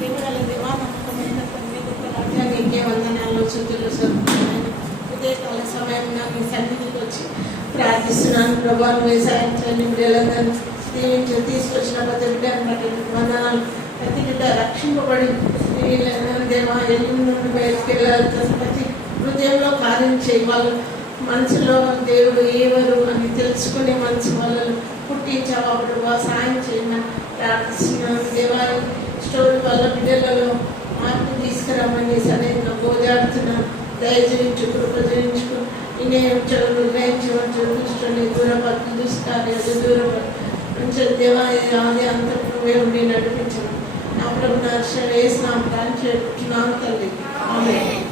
దేవగల దేవా, నమ్మకమైన తండ్రి, గొప్ప రాజా, నీకే వందనాలు స్తుతులు సర్వనాయన. ఉదయకాల సమయంలో మీ సన్నిధికి వచ్చి ప్రార్థిస్తున్నాను ప్రభా. నువ్వే సాయంత్రాన్ని బిడ్డలందరూ దీవించి తీసుకొచ్చిన ప్రతి బిడ్డను బట్టి వందనాలు. ప్రతి బిడ్డ రక్షింపబడి దేవా ఎల్లు నుండి బయటకు వెళ్ళాలి. ప్రతి హృదయంలో కార్యం చేయి. వాళ్ళు మనసులో దేవుడు ఎవరు అని తెలుసుకునే మనసు వాళ్ళను పుట్టించావా ప్రభా. సాయం చేయమని ప్రార్థిస్తున్నాను దేవా. స్టోరీ వాళ్ళ బిడ్డలలో మార్పు తీసుకురామని సరైన గోజాడుతున్నాను. దయచేయించు, కృప చేయించుకు, నిర్ణయించమని చూపించుకొని దూరపడి దుష్కార్యాలు దూరపడి మంచి దేవా ఆది అంతర్వే ఉండి నడిపించను. నా ప్రభు నర్షణ వేసిన ప్లాన్ చేస్తున్నాను తల్లి. ఆమేన్.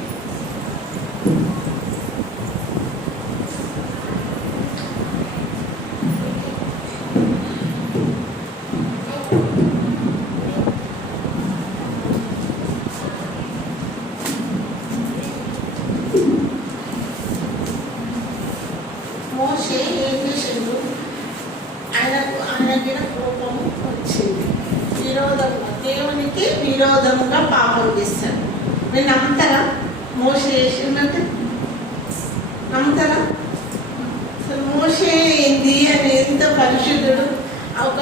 మోషే ఏం చేసిండు? ఆయన మీద కోపం వచ్చింది. విరోధంగా దేవునికి విరోధంగా పాపం చేస్తాడు. నేను నమ్ముతారా మోషే చేసిందంటే? నమ్ముతారా? అసలు మోషే ఏంది అని ఎంత పరిశుద్ధుడు. ఒక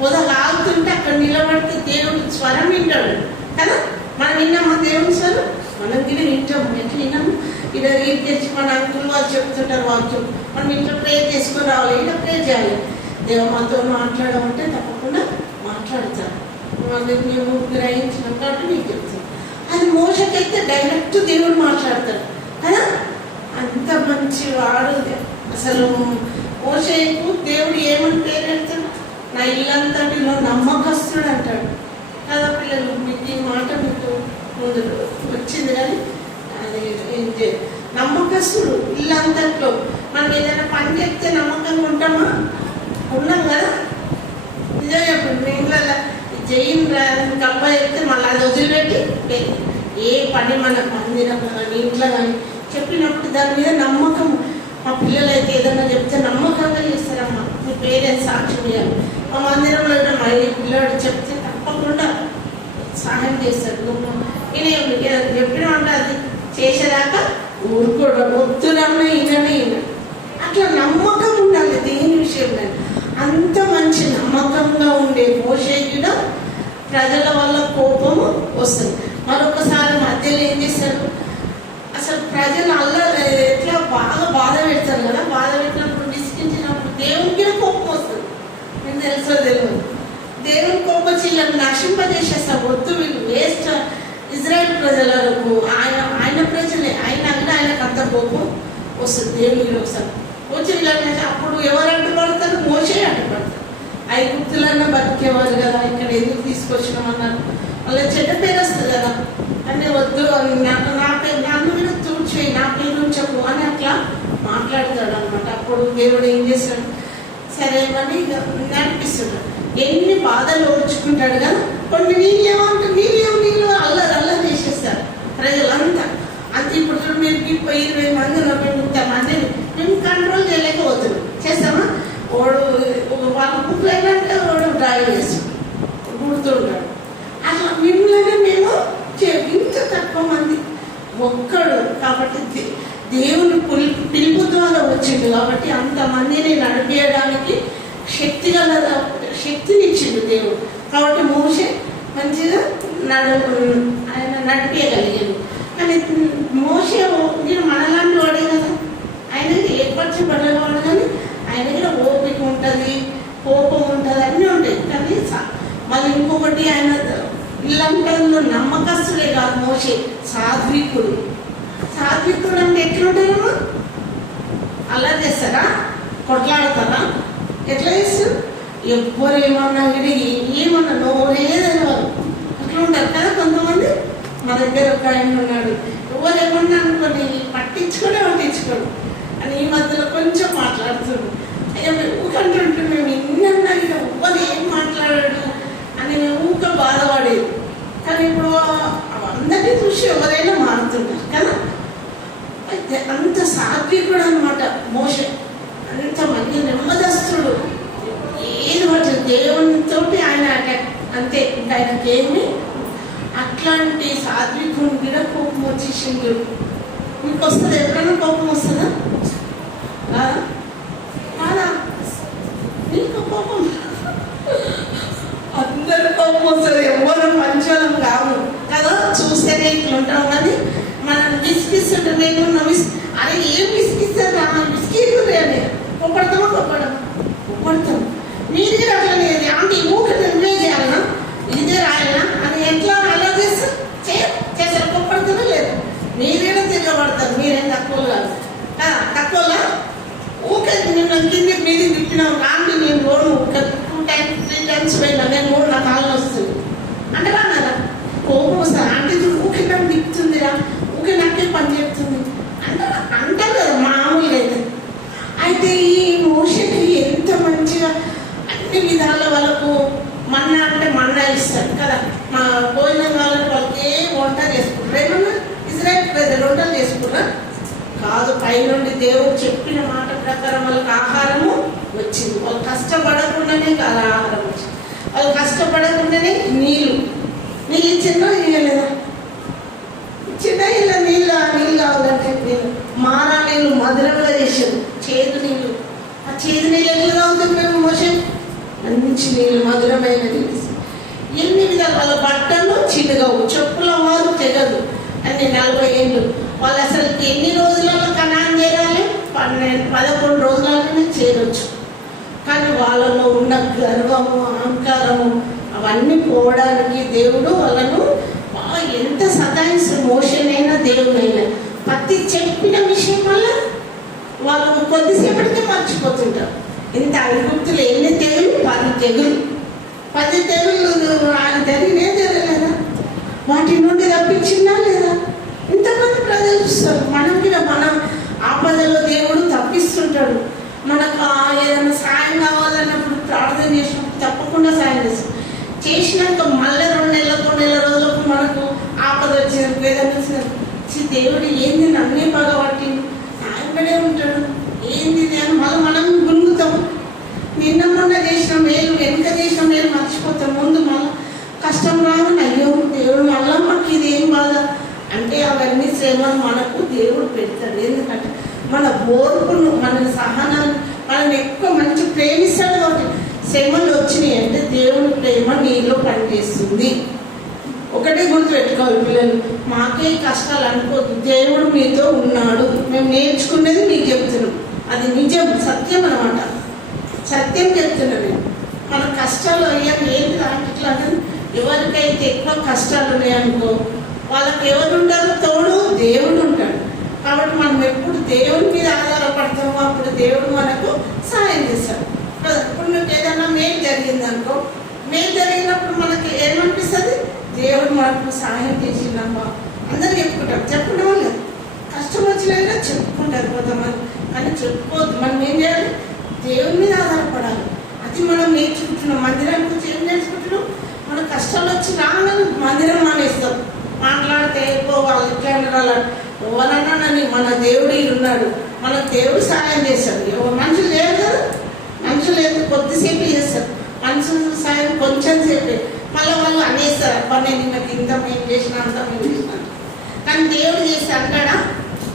పొదలాగుతుంటే అక్కడ నిలబడితే దేవుడు స్వరం వింటాడు కదా. మనం విన్నామా దేవుని స్వరం? మనం కూడా వింటాము. ఎట్లా విన్నాము? ఇలా రీడ్ తెచ్చి మన అంకులు వాళ్ళు చెప్తుంటారు వాక్యం. మనం ఇంట్లో ప్రేర్ చేసుకొని రావాలి. ఇలా ప్రేర్ చేయాలి. దేవ మాతో మాట్లాడమంటే తప్పకుండా మాట్లాడతారు. మేము గ్రహించినాం కాబట్టి మీకు చెప్తాం. అది మోసకైతే డైరెక్ట్ దేవుడు మాట్లాడతాడు కదా. అంత మంచి వాడు. అసలు మోషేకు దేవుడు ఏమని పేరు పెడతాడు? నా ఇల్లంతటిలో నమ్మకస్తుడు అంటాడు కదా. పిల్లలు మీకు ఈ మాట మీకు ముందు వచ్చింది కానీ అది నమ్మకస్తుడు. ఇల్లంతట్లో మనం ఏదైనా పని చెప్తే నమ్మకంగా ఉంటామా? ఉన్నాం కదా. నిజం చెప్పండి. మీ ఇంట్లో జైన్ అబ్బాయి చెప్తే మళ్ళీ అది వదిలిపెట్టి ఏ పని మన మందిరం కానీ ఇంట్లో కానీ చెప్పినప్పుడు దాని మీద నమ్మకం. మా పిల్లలు అయితే ఏదైనా చెప్తే నమ్మకంగా చేస్తారమ్మా. మీ పేరెంట్స్ సాక్ష్యం చేయాలి. మా మందిరంలో మా పిల్లడు చెప్తే తప్పకుండా సహాయం చేస్తాడు. నేను చెప్పినామంటే అది చేసేదాకా ఊరుకోడు. వద్దునన్నా ఈయననే అట్లా నమ్మకం ఉండాలి దేని విషయంలో. అంత మంచి నమ్మకంగా ఉండే మోషే కూడా ప్రజల వల్ల కోపము వస్తుంది. మరొకసారి మధ్యలో ఏం చేస్తారు? అసలు ప్రజలు ఎట్లా బాధ పెడతారు కదా. బాధ పెట్టినప్పుడు విసిగించినప్పుడు దేవునికి కూడా కోపం వస్తుంది. నేను తెలుసో తెలియదు. దేవుని కోపం వచ్చి వీళ్ళని నశింపజేసేస్తారు. వద్దు వీళ్ళు వేస్ట్. ఇజ్రాయెల్ ప్రజలకు ఆయన ప్రజలే ఆయనకు అంత కోపం వస్తుంది. దేవునికి ఒకసారి వచ్చి వీళ్ళని అప్పుడు ఎవరు అడ్డుపడతారు? మోషే అడ్డుపడతారు. ఐగుప్తులన్నా బతికేవారు కదా. ఇక్కడ ఎందుకు తీసుకొచ్చినామన్నారు. వాళ్ళ చెడ్డ పేరు వస్తుంది కదా. అంటే వద్దు నా పేరు నన్ను మీద తూర్చేయి, నా పేరు ఉంచకు అని అట్లా మాట్లాడతాడు అనమాట. అప్పుడు దేవుడు ఏం చేస్తాడు? సరే అని నడిపిస్తున్నాడు. ఎన్ని బాధలు ఓర్చుకుంటాడు కదా. కొన్ని నీళ్ళు అల్లరి చేసేస్తారు ప్రజలంతా. అంతే ఇప్పుడు మీరు 20 మంది 30 మందిని మేము కంట్రోల్ చేయలేకపోతున్నాం. చేస్తామా? వాడు వాళ్ళ బుక్లు ఏంటంటే వాడు డ్రైవ్ చేస్తాడు, గుర్తుంటాడు. అట్లా మిమ్మల్ని మేము ఇంత తక్కువ మంది ఒక్కడు కాబట్టి దేవుని పిలుపు ద్వారా వచ్చిండు కాబట్టి అంతమందిని నడిపేయడానికి శక్తినిచ్చిండు దేవుడు. కాబట్టి మోషే మంచిగా ఆయన నడిపేయగలిగాడు. కానీ మోషే మనలాంటి వాడే కదా. ఆయనకి ఏర్పరచబడేవాడు కానీ ఆయన దగ్గర ఓపిక ఉంటుంది, కోపం ఉంటుంది, అన్నీ ఉంటాయి. కానీ మళ్ళీ ఇంకొకటి ఆయన ఇల్లంటలో నమ్మకస్తులే కాదు. మోషే సాత్వికుడు. సాత్వికుడు అంటే ఎట్లుంటారమ్మా? అలా చేస్తారా? కొట్లాడతారా? ఎట్లా చేస్తారు? ఎవ్వరు ఏమన్నా ఏమన్నా నోరేదని వాళ్ళు అట్లా ఉంటారు కదా కొంతమంది. మా దగ్గర ఒక ఆయన ఉన్నాడు. ఎవరు ఏమన్నా అనుకోని పట్టించుకోడు అని ఈ మధ్యలో కొంచెం మాట్లాడుతున్నాడు. అయ్యా మేము ఊకంటుంటే మేము ఇన్నన్నా ఎవ్వరు ఏం మాట్లాడాడు అని మేము ఊక బాధపడేది. కానీ ఇప్పుడు అందరినీ చూసి ఎవరైనా మారుతున్నారు కదా. అయితే అంత సాత్వికుడు అనమాట మోషే. అంత మంచి నెమ్మదస్తుడు. ఏది పట్టింది దేవునితో ఆయన అంతే. ఆయనకేమి అట్లాంటి సాత్వికుని కూడా కోపం వచ్చేసింది. మీకు వస్తుంది, ఎప్పుడైనా కోపం వస్తుందా? కాదా? నీకు కోపం, అందరు కోపం వస్తుంది, ఎవరు పంచాలం కావు కదా. చూస్తేనే ఇట్లుంటాం కానీ మనం విసిగిస్తుంటే నేను అరే ఏం విసిగిస్తారు విసిగిరే అని కొప్పడతామా కొప్పడతాం. మీరు కూడా అట్లనే అంటే ఊరికి నువ్వే చేయాలన్నా ఇదే రాయాలన్నా అని ఎట్లా అలా చేస్తారు కొప్పడతారో లేదు. మీరేనా తిరగబడతారు, మీరేం తక్కువ కాదు కదా. తక్కువలా ఊకే నేను కింద మీద తిప్పినాం రాండి, నేను పోను 2 times 3 times పోయినా నేను పోను, నా కాళ్ళు వస్తుంది అంటే అన్నారా కోపం వస్తుంది. అంటే ఊకే నాకు తిప్పుతుందిరా, ఊకే నాకే పని చెప్తుంది అంటారు కదా మామూలుగా అయితే. అయితే ఈ మోషకి ఎంత మంచిగా అన్ని విధాల వాళ్ళకు మన్నా అంటే మన్నా ఇస్తారు కదా. మా భోజనం వాళ్ళకి ఏ వంట చేసుకుంటారు, ఏమన్నా ఇజ్రాయెల్ ప్రజలు వంటలు చేసుకున్నారు కాదు. పైనుండి దేవుడు చెప్పిన మాట ప్రకారం వాళ్ళకి ఆహారము వచ్చింది. వాళ్ళు కష్టపడకుండానే కాదు ఆహారం వచ్చింది. వాళ్ళు కష్టపడకుండానే నీళ్ళు ఇచ్చిందో ఇవ్వలేదా? ఇచ్చిందా ఇలా నీళ్ళు కావాలంటే నీళ్ళు మారా నీళ్ళు మధురంగా చేసారు. చేదు నీళ్ళు, ఆ చేదు నీళ్ళు ఎట్లా తాగుతాం మేము? మోషన్ మంచి నీళ్ళు, మధురమైన నీళ్ళు. ఎన్ని విధాలు వాళ్ళ బట్టలు చిన్నగవు, చెప్పుల వారు తెగదు. అన్ని 40 ఏళ్ళు వాళ్ళు అసలు ఎన్ని రోజులలో కనాన్ చేరాలి? 11 రోజులలోనే చేరొచ్చు. కానీ వాళ్ళలో ఉన్న గర్వము, అహంకారము అవన్నీ పోవడానికి దేవుడు వాళ్ళను ఎంత సతాయిస్తారు. మోషన్ అయినా దేవుడైనా ప్రతి చెప్పిన విషయం వల్ల వాళ్ళు కొద్దిసేపటికే మర్చిపోతుంటారు. ఇంత ఐగుప్తులు ఎన్ని తెగులు? 10 తెగులు. 10 తెగులు జరిగినే జరగలేదా? వాటి నుండి తప్పించిందా లేదా? ఇంతమంది ప్రజలు చూస్తారు. మనం కూడా మనం ఆపదలో దేవుడు తప్పిస్తుంటాడు. మనకు ఏదైనా సాయం కావాలన్నప్పుడు ప్రార్థన చేసినప్పుడు తప్పకుండా సాయం చేస్తాం. చేసినాక మళ్ళీ 2 నెలలకు 3 నెలల రోజులకు మనకు ఆపద వచ్చినప్పుడు ఏదైనా వచ్చినప్పుడు దేవుడు ఏంది నన్నే పగబట్టి సాయంపడే ఉంటాడు ఏంది అని మనం గుణుగుతాం. నిన్న మొన్న చేసిన మేలు, వెనుక చేసిన మేలు మర్చిపోతాం. ముందు మళ్ళీ కష్టం రాదు, అయ్యో దేవుడు మళ్ళా మాకు ఇదేం బాధ అంటే అవన్నీ శ్రమలు మనకు దేవుడు పెడతాడు. ఎందుకంటే మన ఓర్పును, మన సహనాన్ని మనం ఎక్కువ మంచి ప్రేమిస్తాడు. కాబట్టి శ్రమలు వచ్చినాయి అంటే దేవుని ప్రేమ నీలో పనిచేస్తుంది. ఒకటే గుర్తుపెట్టుకోవాలి పిల్లలు, మాకే కష్టాలు అనుకోద్దు, దేవుడు మీతో ఉన్నాడు. మేము నేర్చుకునేది మీకు చెప్తున్నాం, అది నిజం, సత్యం అనమాట. సత్యం చెప్తున్నా నేను. మన కష్టాలు అయ్యాక ఏంటి దాంట్లో అంటే ఎవరికైతే ఎక్కువ కష్టాలు ఉన్నాయనుకో వాళ్ళకి ఎవరు ఉంటారో తోడు దేవుడు ఉంటాడు. కాబట్టి మనం ఎప్పుడు దేవుడి మీద ఆధారపడతామో అప్పుడు దేవుడు మనకు సహాయం చేస్తాడు. ఇప్పుడు నీకు ఏదైనా మేలు జరిగిందనుకో, మేలు జరిగినప్పుడు మనకి ఏమనిపిస్తుంది? దేవుడు మనకు సహాయం చేసిందమ్మా అందరూ చెప్పుకుంటాం లేదు. కష్టం వచ్చినా చెప్పుకుంటారు కొంతమంది, కానీ చెప్పుకోవద్దు. మనం ఏం చేయాలి? దేవుడి మీద ఆధారపడాలి. అది మనం నేర్చుకుంటున్నాం. మందిరానికి వచ్చి ఏం నేర్చుకుంటున్నాం? మన కష్టాలు వచ్చి రాగానే మందిరం మానేస్తాం. మాట్లాడితే వాళ్ళు ఇట్లా ఎవరన్నా నన్ను మన దేవుడు ఉన్నాడు, మన దేవుడు సహాయం చేస్తాడు. మనుషులు లేరు కదా, మనుషులు లేదు కొద్దిసేపు చేస్తారు. మనుషుల సాయం కొంచెం సేపే, మళ్ళీ వాళ్ళు అనేస్తారు అబ్బా నేను నాకు ఇంత మేము చేసినా అంత మేము చేసినా. కానీ దేవుడు చేసి అంటాడా?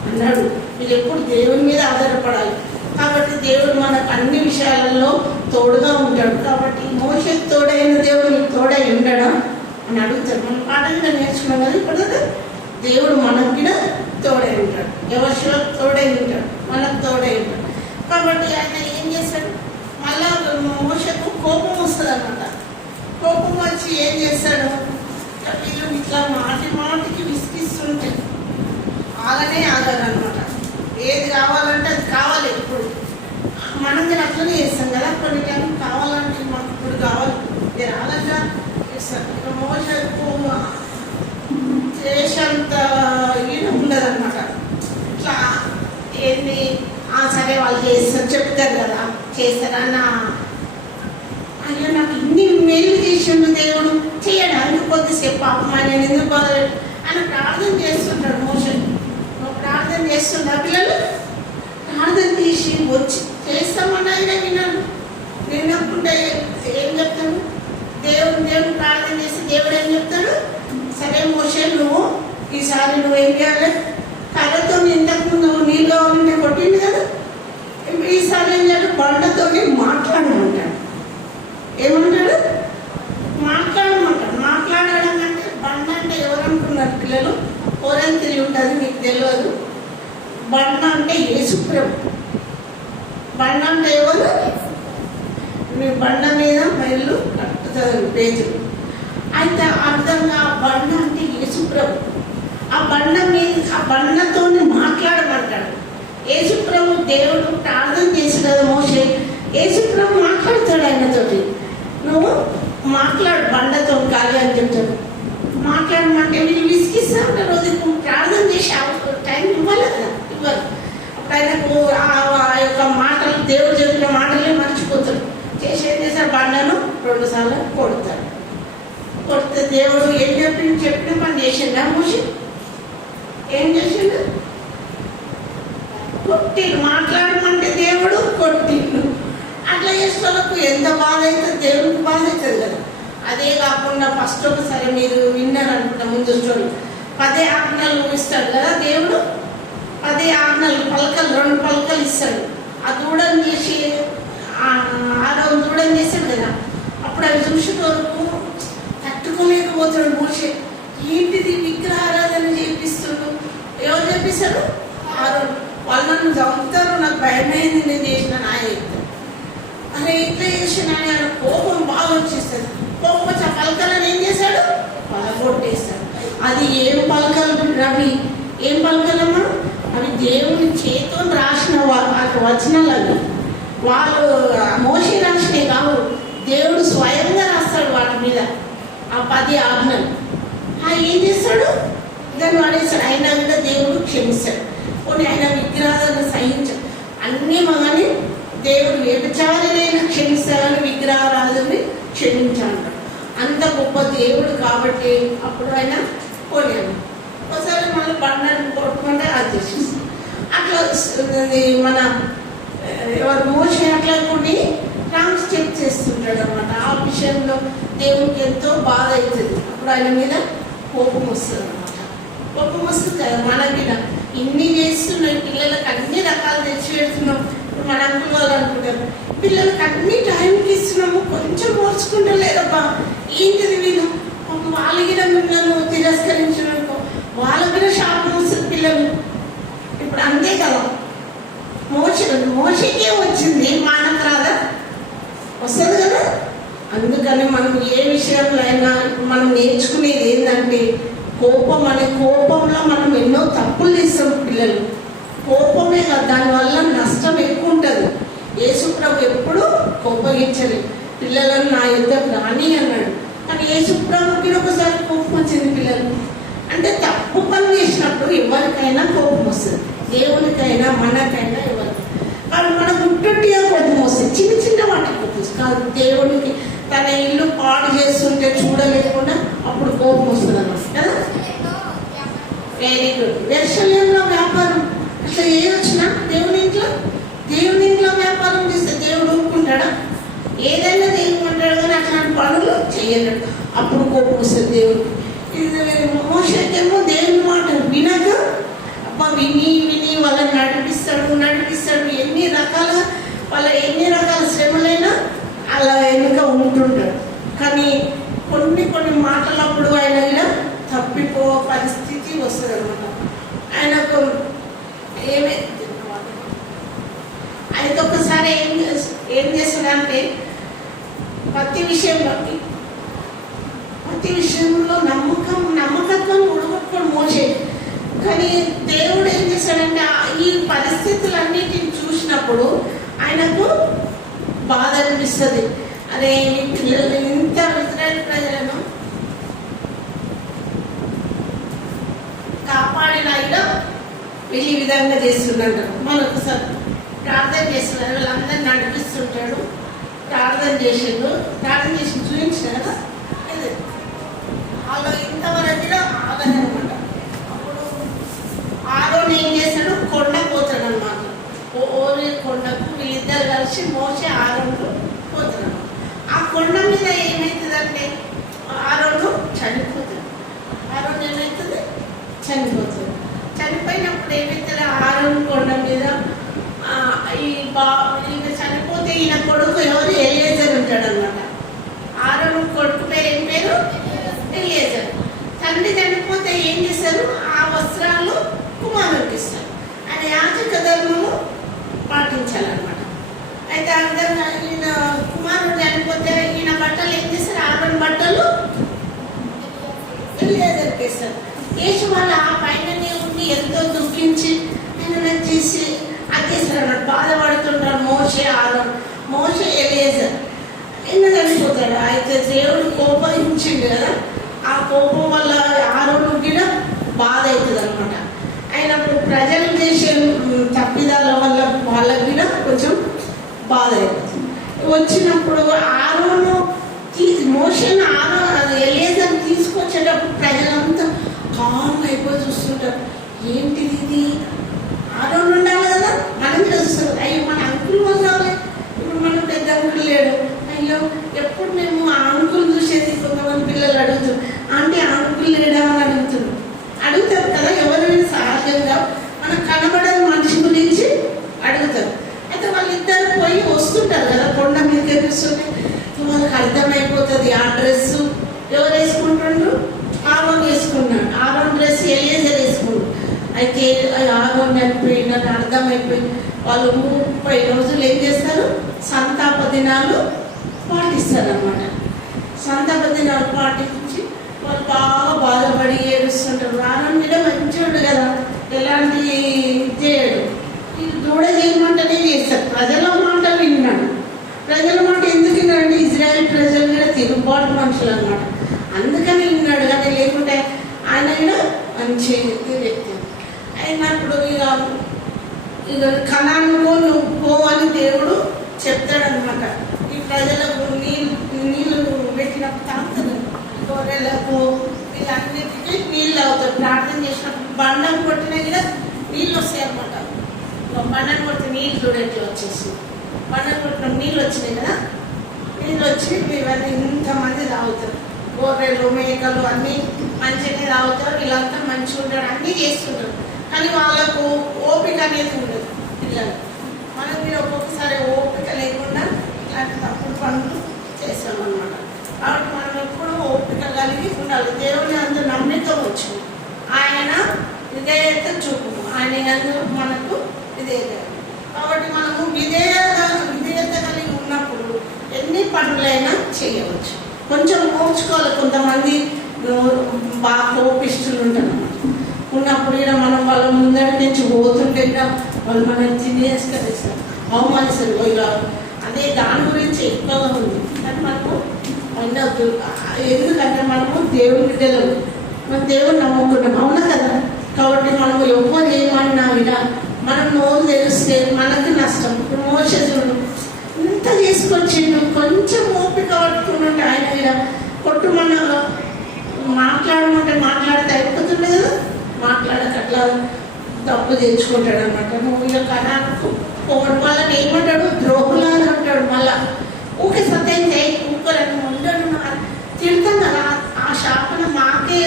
అన్నాడు. మీరు ఎప్పుడు దేవుని మీద ఆధారపడాలి. కాబట్టి దేవుడు మనకు అన్ని విషయాలలో తోడుగా ఉంటాడు. కాబట్టి మోషేకు తోడైన దేవుడు నీకు తోడై ఉండడా అని అడుగుతాడు. మనం పాట కూడా నేర్చుకున్నాం కదా. ఇప్పుడు దేవుడు మనకు కూడా తోడై ఉంటాడు. ఎవరిలో తోడై ఉంటాడు, మనకు తోడై ఉంటాడు. కాబట్టి ఆయన ఏం చేస్తాడు? మళ్ళా మోషేకు కోపం వస్తుంది అన్నమాట. కోపం వచ్చి ఏం చేస్తాడు? వీళ్ళు ఇట్లా మాటికి విసిగిస్తుంటే ఆగనమాట. ఏది కావాలంటే అది కావాలి. ఇప్పుడు మనం కూడా అట్లనే చేస్తాం కదా. కొన్ని టైం కావాలంటే మాకు ఇప్పుడు కావాలి, ఇది రాలంటే చేస్తాం. ఇక మోషేకు చేసేంత ఈయన ఉండదన్నమాట. ఇట్లా ఏంది సరే వాళ్ళు చేస్తారు, చెప్తారు కదా, చేస్తారన్న అయ్యో నాకు ఇన్ని మేలు చేసిండు దేవుడు చేయడానికి కొద్దిసేపు పాపం ఆయన ఎందుకు బాధపడి ఆయన ప్రార్థన చేస్తుంటాడు. మోషే ప్రార్థన చేస్తుంటా పిల్లలు ప్రార్థన తీసి వచ్చి చేస్తామన్నా ఆయన విన్నాను. వినకుంటే ఏం చెప్తాడు? దేవుడు ప్రార్థన చేసి దేవుడు ఏం చెప్తాడు? సరే మోషే, నువ్వు ఈసారి నువ్వేం చేయాలి? కర్రతో ఇంతకుముందు నీళ్ళు కావాలంటే కొట్టింది కదా, ఈసారి ఏం చేయాలి? బండతో మాట్లాడమంటాడు. ఏమంటాడు? మాట్లాడమంటాడు. మాట్లాడడం అంటే బండ అంటే ఎవరు అనుకున్నారు పిల్లలు? ఓరంతిరి ఉంటుంది, మీకు తెలియదు. బండ అంటే యేసుప్రభు. బండ అంటే ఎవరు? మీ బండ మీద మైళ్ళు కట్టుతుంది పేజీలు. అయితే అర్థంగా ఆ బండ అంటే యేసుప్రభు. ఆ బండ మీద ఆ బండతో మాట్లాడమంటాడు. యేసుప్రభు దేవుడు ప్రార్థన చేసి కదా మోషే, యేసుప్రభు మాట్లాడతాడు ఆయనతోటి. నువ్వు మాట్లాడు బండతో కాదు అని చెప్తాడు. మాట్లాడమంటే వీళ్ళు విసిగిస్తా ఉంటారు. ప్రార్థన చేసి టైం ఇవ్వాలి కదా, ఇవ్వాలి. అప్పుడు ఆయనకు ఆ యొక్క మాటలు, దేవుడు చెప్పిన మాటలే మర్చిపోతాడు. చేసి ఏం చేశారు? బండను 2 సార్లు కొడతాడు. కొడితే దేవుడు ఏం చెప్పిన పని చేసిండా మోషే? ఏం చేసిండు? కొట్టిండు. మాట్లాడమంటే దేవుడు కొట్టిండు. అట్లా చేసేటోళ్ళకు ఎంత బాధ అవుతుంది, దేవుడికి బాధ అవుతుంది కదా. అదే కాకుండా ఫస్ట్ ఒకసారి మీరు విన్నారు అనుకుంటా ముందు స్టోరీ, 10 ఆజ్ఞలు ఇస్తాడు కదా దేవుడు. 10 ఆజ్ఞలు పలకలు, 2 పలకలు ఇస్తాడు. ఆ దూడని చేసి ఆరో దూడని చేశాడు కదా. అప్పుడు అవి చూసిన వరకు తట్టుకోలేకపోతాడు మోషే. ఏంటిది విగ్రహారాధన చేపిస్తున్నాడు? ఎవరు చేపిస్తాడు? ఆరో. వాళ్ళు నన్ను చదువుతారు, నాకు భయమైంది, నేను చేసిన నాయ. అరే ఇట్లా చేసిన ఆయన కోపం బాగా వచ్చేస్తుంది. కోపం వచ్చి ఆ పలకలను ఏం చేశాడు? పలగొట్టేస్తాడు. అది ఏం పలకలు రవి? ఏం పలకలమ్మా? అవి దేవుని చేతో రాసిన వచనాలు. అవి వాళ్ళు మోషే రాసినవి కావు, దేవుడు స్వయంగా రాస్తాడు వాటి మీద ఆ 10 ఆజ్ఞలు. ఏం చేస్తాడు? దాన్ని వాడేస్తాడు. అయినా కూడా దేవుడు క్షమిస్తాడు. కొన్ని ఆయన విగ్రహాలను సహించాడు. అన్నీ మగని దేవుడు వ్యభిచారులైనా క్షమిస్తాడని విగ్రహారాధుని క్షమించాడు. అంత గొప్ప దేవుడు కాబట్టి అప్పుడు ఆయన పోయాడు. ఒకసారి మళ్ళీ బండాన్ని కొట్టుకుంటే అది చేసేస్తాడు. అట్లా మన ఎవరు మోషే అట్లా కొన్ని రాంగ్ స్టెప్ చేస్తుంటాడు అనమాట. ఆ విషయంలో దేవునికి ఎంతో బాధ అవుతుంది. అప్పుడు ఆయన మీద కోపం వస్తుంది అనమాట. కోపం వస్తుంది కదా. మనకి ఇన్ని చేస్తున్నాయి, పిల్లలకు అన్ని రకాలు తెచ్చి పెడుతున్నాం. మన అంకుల్ వాళ్ళు అనుకుంటారు, పిల్లలకి అన్ని టైంకి ఇస్తున్నాము, కొంచెం ఓర్చుకుంటా లేదబ్బా, ఏంటిది వీళ్ళు వాళ్ళకి నన్ను తిరస్కరించడానికి వాళ్ళకి శాపం వస్తుంది పిల్లలు. ఇప్పుడు అంతే కదా, మోషకే వచ్చింది, మానకు రాదా? వస్తుంది కదా. అందుకని మనం ఏ విషయంలో అయినా మనం నేర్చుకునేది ఏంటంటే కోపం అనే కోపంలో మనం ఎన్నో తప్పులు చేస్తాం పిల్లలు. కోపమే కదా, దానివల్ల నష్టం ఎక్కువ ఉంటుంది. యేసుప్రభు ఎప్పుడు కోపగించలేదు. పిల్లలను నా యుద్ధకు రాని అన్నాడు. కానీ యేసుప్రభుకి ఒకసారి కోపం వచ్చింది పిల్లలు. అంటే తప్పు పని చేసినప్పుడు ఎవరికైనా కోపం వస్తుంది, దేవునికైనా మనకైనా ఎవరికి. కానీ మనకు ఉంటుంటే కోపం వస్తుంది, చిన్న చిన్న వాటికి కోపం కాదు. దేవునికి తన ఇల్లు పాడు చేస్తుంటే చూడలేకుండా అప్పుడు కోపం వస్తుంది అన్నమాట కదా. Very good. వ్యవసాయంలో వ్యాపారం అట్లా చేయొచ్చునా? దేవుని ఇంట్లో వ్యాపారం చేస్తే దేవుడు ఊరుకుంటాడా? ఏదైనా దేవుడు అంటాడు, కానీ అట్లాంటి పనులు చేయలేడు. అప్పుడు కోపం వస్తుంది దేవుడికి. మోషేకేమో దేవుని మాట వినక అబ్బా విని వాళ్ళని నడిపిస్తాడు. ఎన్ని రకాల శ్రమలైనా అలా వెనుక ఉంటుంటాడు. కానీ కొన్ని మాటలప్పుడు ఆయన ఇలా తప్పిపో పరిస్థితి వస్తుంది అనమాట. ఆయనకు అయితే ఒకసారి ఏం చేస్తాడంటే ప్రతి విషయంలో నమ్మకత్వం ఉడగొట్టుకొని మోసే. కానీ దేవుడు ఏం చేశాడంటే ఈ పరిస్థితులన్నిటిని చూసినప్పుడు ఆయనకు బాధ అనిపిస్తుంది. అరే పిల్లలు ఇంత ఇశ్రాయేలు ప్రజలను కాపాడిన ఇలా వీళ్ళు ఈ విధంగా చేస్తుంటారు. మరొకసారి ప్రార్థన చేస్తున్నారు, వీళ్ళందరినీ నడిపిస్తుంటాడు. ప్రార్థన చేసి చూపించిన కదా. వాళ్ళు ఇంతవరకు ఆగదనమాట. అప్పుడు ఆరోన్ ఏం చేశాడు? కొండ పోతాడు అనమాట. ఓరి కొండకు వీళ్ళిద్దరు కలిసి మోసే ఆరోన్లు పోతాడు. ఆ కొండ మీద ఏమవుతుందంటే ఆరోను చనిపోతాడు. కొడుకు ఎవరు? ఎలియేజర్ ఉంటాడు అనమాట. ఆరోను కొడుకు పేరు ఏం పేరు? ఎలియేజర్. తండ్రి చనిపోతే ఏం చేశారు? ఆ వస్త్రాలు కుమారుడికి ఇస్తారు. ఆయన యాజక ధర్మము పాటించాలన్నమాట. అయితే అందరూ ఈయన కుమారుడు చనిపోతే ఈయన బట్టలు ఏం చేస్తారు? ఆరోను బట్టలు ఎలియేజర్కి ఇస్తారు. యేసు వాళ్ళు ఆ పైననే ఉండి ఎంతో దుఃఖించి ఆయన చేసి అది చేస్తారు అన్నమాట. బాధపడుతుంటారు మోషే ఎలియేజర్ నిన్న చనిపోతాడు. అయితే దేవుడు కోపించింది కదా, ఆ కోపం వల్ల ఆరోను కూడా బాధ అవుతుంది అనమాట. అయినప్పుడు ప్రజలు చేసే తప్పిదాల వల్ల వాళ్ళకి కూడా కొంచెం బాధ అవుతుంది. వచ్చినప్పుడు ఆరోను మోషేను ఎలియేజర్ తీసుకొచ్చేటప్పుడు ప్రజలంతా కామ్ అయిపోయి చూస్తుంటారు. ఏంటిది ఇది? ఆరోను ఉండాలి కదా, మనం చూస్తారు. అయ్యో మన అంకుల్ వల్ల ఇప్పుడు మనం పెద్ద అంకుల్ లేడు. అయ్యో ఎప్పుడు మేము ఆ అంకుల్ చూసేది. కొంతమంది పిల్లలు అడుగుతారు, అంటే ఆ అంకుల్ లేడా అని అడుగుతారు కదా. ఎవరైనా సహజంగా మనకు కనబడని మనిషి గురించి అడుగుతారు. అయితే వాళ్ళిద్దరు పోయి వస్తుంటారు కదా, కొండ మీద కనిపిస్తుంటే వాళ్ళకి అర్థమైపోతుంది. ఆ డ్రెస్ ఎవరు వేసుకుంటుండ్రు? ఆరోన్ వేసుకున్నాడు. ఆరోన్ డ్రెస్ ఎలియేజర్ వేసుకున్నాడు. అయితే ఆరోన్ చనిపోయిందని అర్థమైపోయి వాళ్ళు 30 రోజులు ఏం చేస్తారు? సంతాప దినాలు పాటిస్తారు అన్నమాట. సంతాప దినాలు పాటించి వాళ్ళు బాగా బాధపడి ఏడుస్తుంటారు. ఆరోన్ మీద మంచివాడు కదా, ఎలాంటి చేయడు. ఇది దూడ చేయమంటేనే చేస్తారు. ప్రజల మాట విన్నాడు. ప్రజల మాట ఎందుకు విన్నాడు? ఇజ్రాయెల్ ప్రజలు కూడా తిరుగుబాటు మనుషులు అన్నమాట. అందుకని విన్నాడు. కానీ లేకుంటే ఆయన కూడా మంచి వ్యక్తి అయినప్పుడు ఇక కణానుకో నువ్వు పో అని దేవుడు చెప్తాడనమాట. ఈ ప్రజలకు నీళ్ళు పెట్టినప్పుడు తాగుతుంది. గొర్రెలకు వీళ్ళన్నిటికీ నీళ్ళు అవుతాయి. ప్రార్థన చేసినప్పుడు బండం కొట్టినా కూడా నీళ్ళు వస్తాయి అనమాట. బండను కొట్టి నీళ్ళు చూడేట్టు వచ్చేసి బండను కొట్టిన నీళ్ళు వచ్చినాయి కదా, నీళ్ళు వచ్చి ఇవన్నీ ఇంతమంది తాగుతారు. గొర్రెలు మేకలు అన్నీ మంచిగానే తాగుతారు. వీళ్ళంతా మంచిగా ఉంటారు, అన్నీ చేస్తుంటారు. కానీ వాళ్ళకు ఓపిక అనేది ఉండదు పిల్లలు. మనం మీరు ఒక్కొక్కసారి ఓపిక లేకుండా ఇలాంటి తప్పుడు పనులు చేస్తామన్నమాట. కాబట్టి మనం ఎప్పుడూ ఓపిక కలిగి ఉండాలి. దేవుని అందరూ నమ్మిక వచ్చు. ఆయన విధేయత చూపు, ఆయన అందరూ మనకు విధేయత. కాబట్టి మనము విధేయత కలిగి ఉన్నప్పుడు ఎన్ని పనులైనా చేయవచ్చు. కొంచెం ఓర్చుకోవాలి. కొంతమంది బాగా కోపిస్తులు ఉంటారు ఉన్నప్పుడు ఇలా మనం వాళ్ళ ముందడి నుంచి పోతుంటే వాళ్ళు మనం తినేస్తారు, అవమానిస్తారు. ఇలా అదే దాని గురించి ఎక్కువగా ఉంది. కానీ మనము ఉండద్దు. ఎందుకంటే మనము దేవుని బిడ్డలు, మనం దేవుని నమ్ముకుంటాం, అవునా కదా. కాబట్టి మనము ఎవరు ఏమన్నా వినా మనం నోరు తెలిస్తే మనకు నష్టం. ఇప్పుడు మోసదుడు ఇంత తీసుకొచ్చిండు, కొంచెం ఓపిక పట్టుకుంటుంటే ఆయన ఇలా కొట్టుమన్న మాట్లాడమంటే మాట్లాడితే అయిపోతుండే కదా, మాట్లాడక అట్లా తప్పు తెచ్చుకుంటాడు అనమాట. నువ్వు ఇక కణాలకు పోవడం వాళ్ళని ఏమంటాడు? ద్రోహులు అని అంటాడు. మళ్ళా ఊకే సత్యం చేయి ఊకరని ఉండడు తిడతాం కదా. ఆ శాపన మాకే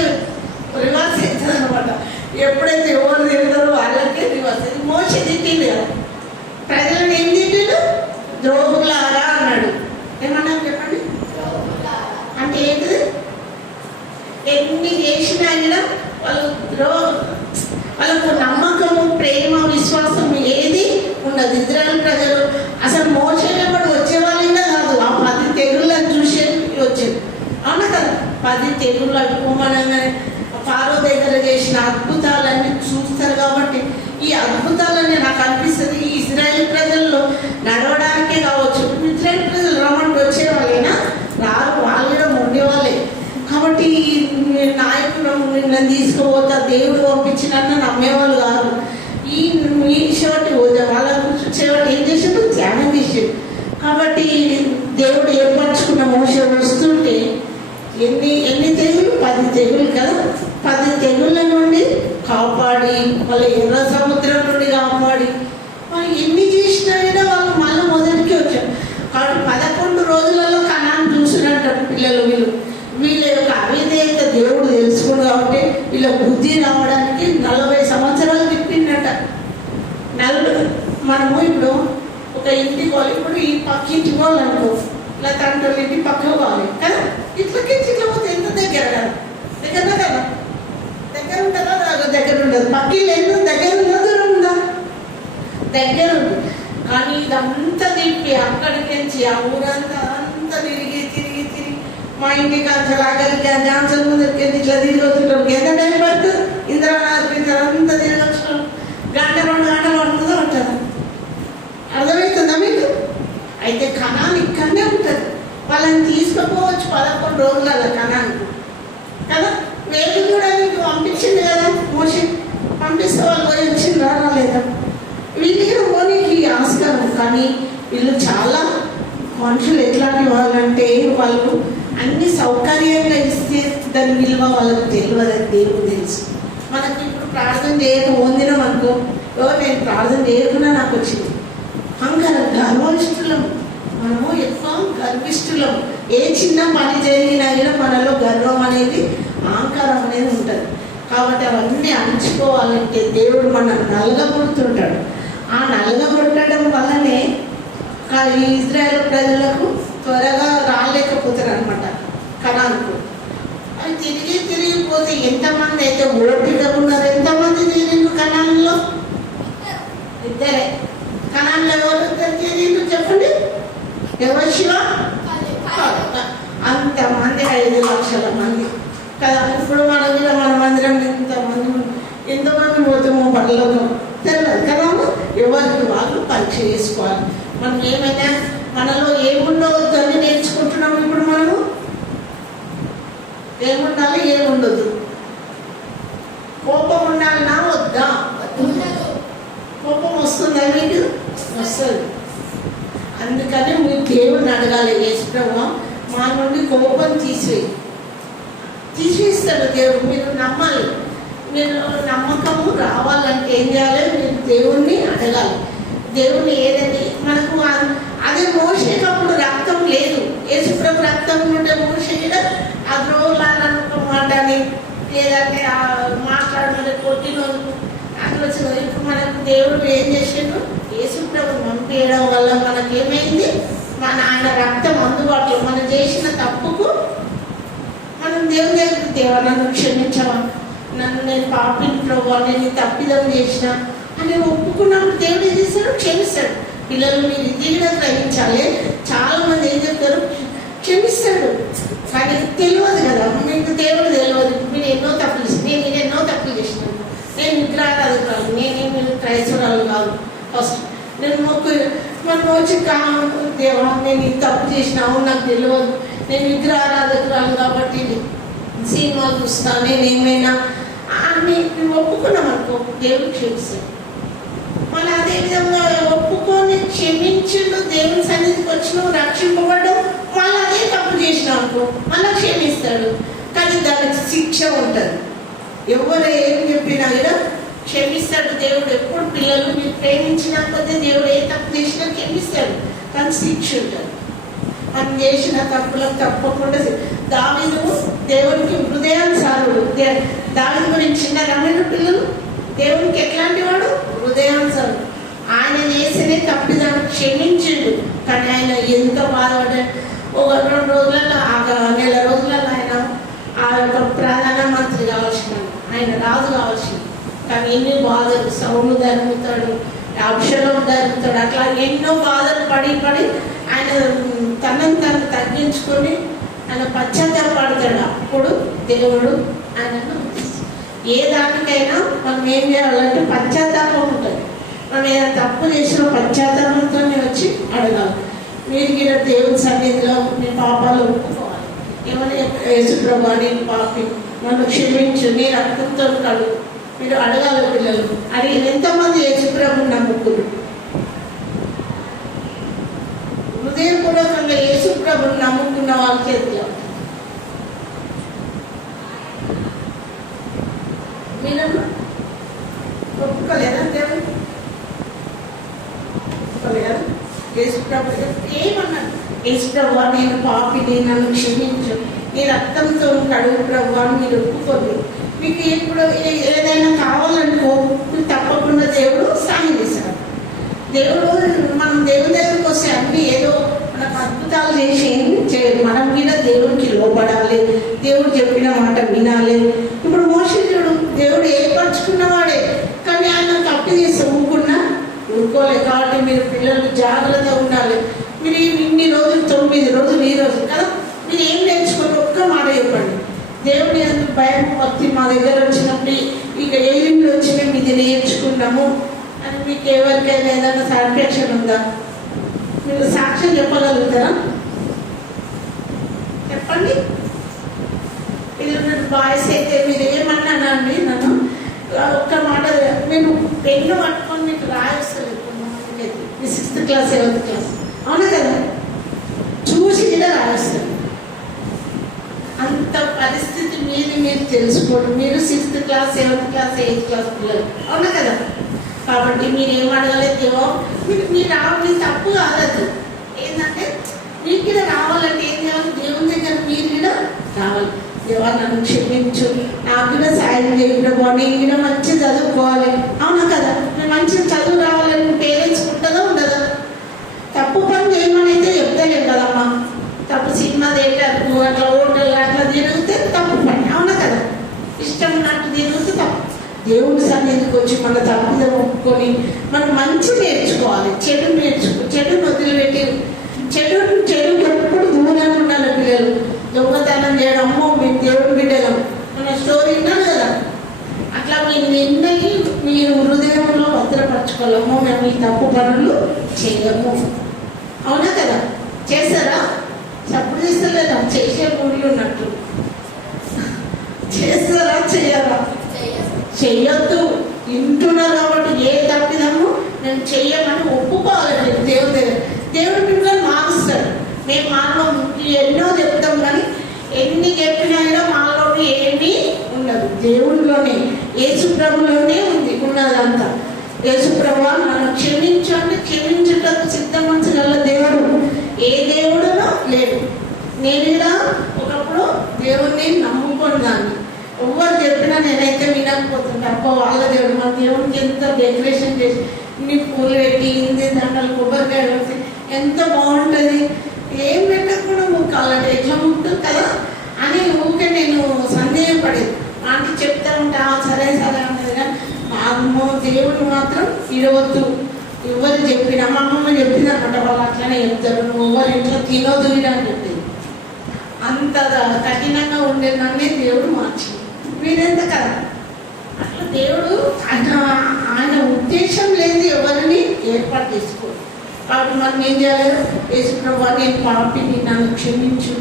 రివర్స్ అవుతుంది అనమాట. ఎప్పుడైతే ఎవరు తిడతారో వాళ్ళకే రివర్స్. మోసే తిట్టింది కదా, ప్రజలను ఏం తిట్టిండు? ద్రోహులారా అన్నాడు. ఏమన్నా చెప్పండి అంటే ఏంటిది? ఎన్ని చేసినా కూడా వాళ్ళకు నమ్మకము, ప్రేమ, విశ్వాసం ఏది ఉండదు. ఇజ్రాయెల్ ప్రజలు అసలు మోసేలో కూడా వచ్చేవాళ్ళైనా కాదు. ఆ 10 తెగుళ్ళని చూసే వచ్చేది, అవునా కదా. 10 తెగుళ్ళు అడుకోమనగానే ఫారో దగ్గర చేసిన అద్భుతాలన్నీ చూస్తారు. కాబట్టి ఈ అద్భుతాలన్నీ నాకు అనిపిస్తుంది ఈ ఇజ్రాయెల్ ప్రజల్లో నడవడానికే కావచ్చు. ఇజ్రాయెల్ ప్రజలు రమ్మంటూ వచ్చేవాళ్ళైనా రారు, వాళ్ళు కూడా ఉండేవాళ్ళే. కాబట్టి నాయకుడు నిన్న తీసుకుపోతా దేవుడు పంపించినట్టు నమ్మేవాళ్ళు కాదు. ఈ షర్ట్ వాళ్ళ చూసేవాళ్ళు ఏం చేసాడు? ధ్యానం చేసాడు. కాబట్టి దేవుడు ఏర్పరచుకున్న మోసే వస్తుంటే ఎన్ని తెగులు? 10 తెగులు కదా. 10 తెగుళ్ళ నుండి కాపాడి, వాళ్ళ ఎర్ర సముద్రం నుండి కాపాడి, వాళ్ళు ఎన్ని చేసినా కూడా వాళ్ళు మళ్ళీ మొదటికి వచ్చారు. కాబట్టి 11 రోజులలో కణాన్ని చూసినట్టు పిల్లలు వీళ్ళ యొక్క అవిధేయత దేవుడు తెలుసుకుడు. కాబట్టి వీళ్ళ బుద్ధి రావడానికి 40 సంవత్సరాలు తిప్పిండట. మనము ఇప్పుడు ఒక ఇంటికి పోవాలి. ఇప్పుడు ఈ పక్క ఇంటికి పోవాలనుకో, ఇలా తండ్రి ఇంటి పక్కకు పోవాలి కదా. ఇట్లకి ఇట్లా పోతే ఎంత దగ్గర కదా, దగ్గర కదా, దగ్గర ఉంటుందా? దగ్గర ఉండదు. పక్కిళ్ళు ఎందుకు దగ్గర ఉందా, దూరం ఉందా? దగ్గర ఉంది. కానీ ఇదంతా తిప్పి అక్కడికి నుంచి ఆ ఊరంతా అంతా తిరిగి తిరిగి తిరిగి మా ఇంటికి అంచలాగలికి డాన్సర్ ముందుకి ఇట్లా తిరిగి వచ్చేటప్పుడు ఎంత టైం పడుతుంది? ఇంద్రనాథ్ అంతా తిరిగి వచ్చడం గంట 2 గంటలు పడుతుందో ఉంటుంది. అర్థమవుతుందా మీకు? అయితే కణాలు ఇక్కడనే ఉంటుంది. వాళ్ళని తీసుకుపోవచ్చు 11 రోజులలో కణానికి కదా. వేలు కూడా నీకు పంపించింది కదా మోషే, పంపిస్తే వాళ్ళు పోయి వచ్చింది రాలేదా? వీళ్ళకి పోనీకి ఆస్కారం. కానీ వీళ్ళు చాలా మనుషులు ఎట్లాంటి వాళ్ళంటే వాళ్ళు అన్ని సౌకర్యంగా ఇస్తే దాని విలువ వాళ్ళకు తెలియదని దేవుడు తెలుసు. మనకి ఇప్పుడు ప్రార్థన చేయక పొందినాం అనుకో, నేను ప్రార్థన చేయకుండా నాకు వచ్చింది. గర్విష్ఠులం మనము, ఎక్కువ గర్విష్ఠులం. ఏ చిన్న పని జరిగినా కూడా మనలో గర్వం అనేది, అహంకారం అనేది ఉంటుంది. కాబట్టి అవన్నీ అణుచుకోవాలంటే దేవుడు మనల్ని నలగబడుతుంటాడు. ఆ నలగబడటం వల్లనే ఈ ఇజ్రాయేల్ ప్రజలకు త్వరగా రాలేకపోతారు అనమాట కణాలకు. అవి తిరిగి తిరిగిపోతే ఎంతమంది అయితే ఓపిక ఉన్నారు? ఎంతమంది తిరిగి కణాలలో? ఇద్దరే. కణాల్లో ఎవరు తిరిగి చెప్పండి? ఎవరు? శివ. అంతమంది 5 లక్షల మంది కదా. ఇప్పుడు మన మీద మన మందిరం ఎంతమంది పోతామో పనులకు తెలియదు కదా. ఎవరికి వాళ్ళు పరీక్ష చేసుకోవాలి. మనం ఏమైనా మనలో ఏముండవద్దు అని నేర్చుకుంటున్నాము. ఇప్పుడు మనము ఏముండాలి, ఏముండదు. కోపం ఉండాలన్నా వద్దా? కోపం వస్తుందా మీకు? వస్తుంది. అందుకని మీరు దేవుడిని అడగాలి, యేసు ప్రభువా మా నుండి కోపం తీసివేస్తాడు దేవుడు. మీరు నమ్మాలి. మీరు నమ్మకము రావాలంటే ఏం చేయాలి? మీరు దేవుణ్ణి అడగాలి. దేవుణ్ణి ఏదని మనకు అదే మోసేటప్పుడు రక్తం లేదు. యేసు ప్రభు రక్తం ఉంటే మోసే కూడా ఆ ద్రోహులన్న మాట అని లేదంటే మాట్లాడమని కొట్టినోళ్ళు అట్లా వచ్చింది. ఇప్పుడు మనకు దేవుడు ఏం చేసిండు? యేసు ప్రభు పంపేయడం వల్ల మనకేమైంది? ఆయన రక్తం అందుబాటులో. మనం చేసిన తప్పుకు మనం దేవుని దగ్గర, దేవా నన్ను క్షమించవా, నన్ను నేను పాపిని ప్రభు, నేను తప్పిదం చేసిన అని ఒప్పుకున్నప్పుడు దేవుడు ఏం చేస్తాడు? క్షమిస్తాడు. పిల్లలు మీరు ఇది కూడా గ్రహించాలి. చాలా మంది ఏం చెప్తారు? క్షమిస్తాడు. కానీ తెలియదు కదా మీకు, దేవుడు తెలియదు. మీరు ఎన్నో తప్పులు చేసి నేను ఎన్నో తప్పులు చేసినాను. నేను విగ్రహారాధకురాలు, నేనేమి క్రైస్తవురాలు కాదు. ఫస్ట్ నేను మనం వచ్చి దేవా నేను ఇది తప్పు చేసినావు నాకు తెలియదు, నేను విగ్రహారాధకురాలు కాబట్టి సినిమాలు చూస్తాను, నేను ఏమైనా అని ఒప్పుకున్నాం అనుకో, దేవుడు క్షమిస్తాడు. మళ్ళీ అదేవిధంగా ఒప్పుకొని క్షమించుడు, దేవుని సన్నిధికి వచ్చినావు, రక్షింపబడ్డం, మళ్ళీ అదే తప్పు చేసినావు అనుకో మళ్ళీ క్షమిస్తాడు. కానీ దానికి శిక్ష ఉంటుంది. ఎవరు ఏం చెప్పినా కూడా క్షమిస్తాడు దేవుడు. ఎప్పుడు పిల్లలు మీరు ప్రేమించినా కొద్దీ దేవుడు ఏ తప్పు చేసినా క్షమిస్తాడు. కానీ శిక్ష ఉంటుంది. మనం చేసిన తప్పులకు తప్పకుండా. దావీదు దేవునికి హృదయానుసారుడు. దావీదు గురించి చిన్న రమణ పిల్లలు దేవునికి ఎట్లాంటి వాడు? హృదయానుసారుడు. ఆయన చేసినే తప్పిదాన్ని క్షమించిండు. కానీ ఆయన ఎంత బాధపడ్డాడు. ఒక 2 రోజులలో, 1 రోజులలో ఆయన ఆ యొక్క ప్రధానమంత్రి కావాల్సిన, ఆయన రాజు కావాల్సింది. కానీ ఎన్ని బాధలు, సౌలు ధర్ముతాడు, అబ్షలోము ధర్ముతాడు, అట్లా ఎన్నో బాధలు పడి ఆయన తనను తగ్గించుకొని ఆయన పశ్చాత్తాపడతాడు. అప్పుడు దేవుడు ఆయనను ఏ దానికైనా మనం ఏం చేయాలంటే పశ్చాత్తాపం ఉంటుంది. మనం ఏదైనా తప్పు చేసిన పశ్చాత్తాపంతో వచ్చి అడగాలి. మీరు కూడా దేవుని సన్నిధిలో మీ పాపాలు ఒప్పుకోవాలి. ఏమని? యేసు ప్రభువా నేను పాపి, నన్ను క్షమించు, నీ రక్తంతో కడుగు. మీరు అడగాలి. పిల్లలు అడిగి ఎంతమంది యేసు ప్రభువుని నమ్ముకున్నారు? హృదయపూర్వకంగా యేసు ప్రభువుని నమ్ముకున్న వాళ్ళ చేతిలో మీరు ఒప్పుకోలేదా? దేవుడు ఒప్పుకోలేదా? యేసు ప్రభు ఏమన్నాడు? యేసు ప్రభువా నేను పాపిని, నన్ను క్షమించు, నీ రక్తంతో కడుగు ప్రభువా అని మీరు ఒప్పుకోండి. మీకు ఇప్పుడు ఏదైనా కావాలనుకో, తప్పకుండా దేవుడు సాయం చేశాడు. దేవుడు మనం దేవుని దగ్గరికి వస్తే అన్ని ఏదో మనకు అద్భుతాలు చేసి మనం మీద దేవుడికి లోపడాలి, దేవుడు చెప్పిన మాట వినాలి. ఇప్పుడు మోషే చూడు, దేవుడు ఏర్పరచుకున్నవాడే, కానీ ఆయన తప్పు చేసి ఊరుకోలే. కాబట్టి మీరు పిల్లలు జాగ్రత్తగా ఉండాలి. మీరు ఇన్ని రోజులు 9 రోజులు ఈ రోజు కదా, మీరు ఏం నేర్చుకోండి, ఒక్క మాట చెప్పండి. దేవుని ఎందుకు భయం భక్తి మా దగ్గర వచ్చినప్పుడు ఇక ఏలింలు వచ్చినా ఇది నేర్చుకున్నాము అని మీకు ఎవరికైనా ఏదైనా సాటిస్ఫాక్షన్ ఉందా? మీరు సాక్ష్యం చెప్పగలుగుతారా? చెప్పండి. పిల్లలు బాయ్స్ అయితే మీరు ఏమన్నానండి నన్ను ఒక్క మాట, నేను పెన్ను పట్టుకొని మీకు రాయిస్తలేదు. మీ 6th క్లాస్ 7th క్లాస్ అవునా కదా, చూసి కూడా రాయిస్తారు. అంత పరిస్థితి మీరు తెలుసుకోండి. మీరు 6th class 7th class 8th class పిల్లలు అవునా కదా. కాబట్టి మీరు ఏం అడగలేదేమో, మీరు రావడం తప్పు కాదు. ఏంటంటే మీకు కూడా రావాలంటే ఏం చేయాలి? దేవుని దగ్గర మీరు కూడా రావాలి. దేవా నన్ను క్షమించు, నాకు కూడా సాయం చేయకుండా నేను కూడా మంచిగా చదువుకోవాలి అవునా కదా. నేను మంచిగా చదువు రావాలని పేరెంట్స్ ఉంటుందా ఉండదా? తప్పు పని చేయమని అయితే చెప్తలేం కదమ్మా. తప్పు సినిమా థియేటర్కు అట్లా హోటల్ అట్లా తిరిగితే తప్పు పని అవునా కదా. ఇష్టం ఉన్నట్టు తిరిగితే తప్పు. దేవుడి సన్నిధికి వచ్చి మన తప్పుగా ఒప్పుకొని మనం మంచి నేర్చుకోవాలి, చెడును వదిలిపెట్టి చెడు ఎప్పుడు దూరంగా ఉండాలి. పిల్లలు దొంగతనం చేయడం, అమ్మో మేము దేవుడు బిడ్డలం మన స్టోరీ విన్నాను కదా. అట్లా మీరు నిన్నని మీరు హృదయంలో భద్రపరచుకోవాలమ్మో, మేము ఈ తప్పు పనులు చేయము అవునా కదా. చేస్తారా? సపోర్ట్ చేస్తలేదా? చేసే మూడులు ఉన్నట్టు చేస్తారా? చెయ్యరా? చెయ్యొద్దు. వింటున్నారు కాబట్టి ఏ తప్పిదము నేను చెయ్యమని ఒప్పుకోవాలి. మీరు దేవుడు మిమ్మల్ని మారుస్తాడు. మేము మాలో ఎన్నో చెప్తాం, కానీ ఎన్ని చెప్పినా మాలో ఏమీ ఉండదు. దేవుడిలోనే యేసుప్రభులోనే ఉన్నదంతా. యేసుప్రభు నన్ను క్షమించండి, క్షమించటకు సిద్ధమంచగల దేవుడు ఏ దేవుడునో లేడు. నేను ఇలా ఒకప్పుడు దేవుణ్ణి నమ్ముకున్నాను. ఎవరు చెప్పినా నేనైతే వినకపోతుంటా. అబ్బో వాళ్ళ దేవుడు, మా దేవుడికి ఎంత డెకరేషన్ చేసి ఇన్ని పూలు పెట్టి ఇంది దండలు కొబ్బరికాయ పెట్టి ఎంత బాగుంటుంది, ఏం పెట్టకుండా ముక్కాలంటే ఎట్లా ఉంటుంది కదా అని ఊరికే నేను సందేహపడేది. ఆంటీ చెప్తా ఉంటా సరే సరే అనేది. కానీ మా అమ్మ దేవుడు మాత్రం ఇడవద్దు. ఎవరు చెప్పినా మా అమ్మమ్మ చెప్పింది అనమాట, వాళ్ళు అట్లనే చెప్తారు, నువ్వు ఎవరు ఇంట్లో తినొద్దు అని చెప్పేది. అంత కఠినంగా ఉండే నన్నే దేవుడు మార్చింది. మీరెంత కదా. అట్లా దేవుడు ఆయన ఉద్దేశం లేదు ఎవరిని ఏర్పాటు చేసుకోడు. కాబట్టి మనం ఏం చేయాలి? యేసుప్రభువా నేను పాపిని, నన్ను క్షమించు.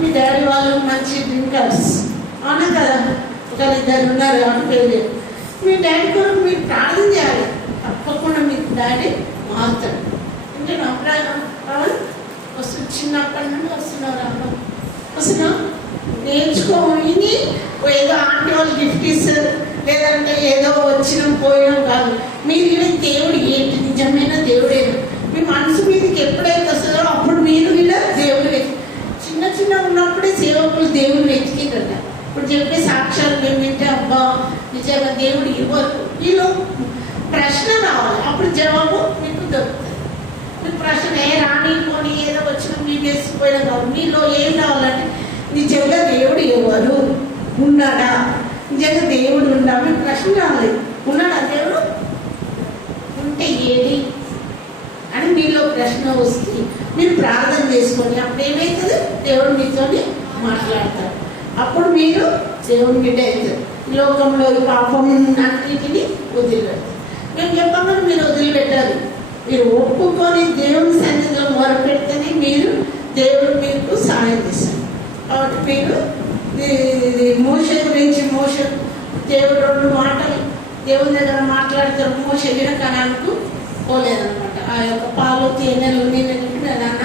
మీ డాడీ వాళ్ళు మంచి డ్రింకర్స్ అవునా కదా, ఒకరిద్దరు ఉన్నారు కాబట్టి పేరు. మీ డాడీ కూడా మీరు ప్రార్థన చేయాలి. తప్పకుండా మీ డాడీ మారుతాడు. అంటే నా అభిప్రాయం చిన్నప్పటి నుండి వస్తున్నారు అమ్మ వస్తున్నాం నేర్చుకో. ఇది ఏదో ఆంటీ వాళ్ళు గిఫ్ట్ ఇస్తారు, లేదంటే ఏదో వచ్చినాం పోయినాం కాదు. మీరు దేవుడు ఏంటి నిజమైన దేవుడేనా? మీ మనసు మీదకి ఎప్పుడైతే వస్తుందో అప్పుడు మీరు కూడా దేవుడు చిన్న ఉన్నప్పుడే సేవకులు దేవుడు వెతికిందట. ఇప్పుడు చెప్పే సాక్ష్యాలు ఏమిటంటే అబ్బా నిజంగా దేవుడు ఇవ్వరు. మీలో ప్రశ్న రావాలి, అప్పుడు జవాబు మీకు దొరుకుతుంది. మీకు ప్రశ్న రానిపోని ఏదో వచ్చిన మీకు వేసిపోయినా కాదు. మీలో ఏం రావాలంటే నిజంగా దేవుడు ఎవరు, ఉన్నాడా, నిజంగా దేవుడు ఉన్నా మీకు ప్రశ్న రావాలి. ఉన్నాడా దేవుడు, ఉంటే ఏది అని మీలో ప్రశ్న వస్తే మీరు ప్రార్థన చేసుకోండి. అప్పుడు ఏమవుతుంది? దేవుడు మీతో మాట్లాడతారు. అప్పుడు మీరు దేవుని బిడ్డ అవుతారు. లోకంలో పాపం అన్నిటిని వదిలిపెడతారు. మేము చెప్పమని మీరు వదిలిపెట్టారు. మీరు ఒప్పుకొని దేవుని సన్నిధిలో మొరపెడితేనే మీరు దేవుడు మీకు సహాయం చేస్తారు. కాబట్టి మీరు మోషే గురించి దేవుడు 2 మాటలు దేవుని దగ్గర మాట్లాడతారు. మోషే కణానికి పోలేదన్నమాట. ఆ యొక్క పాలు తేనెలు నాన్న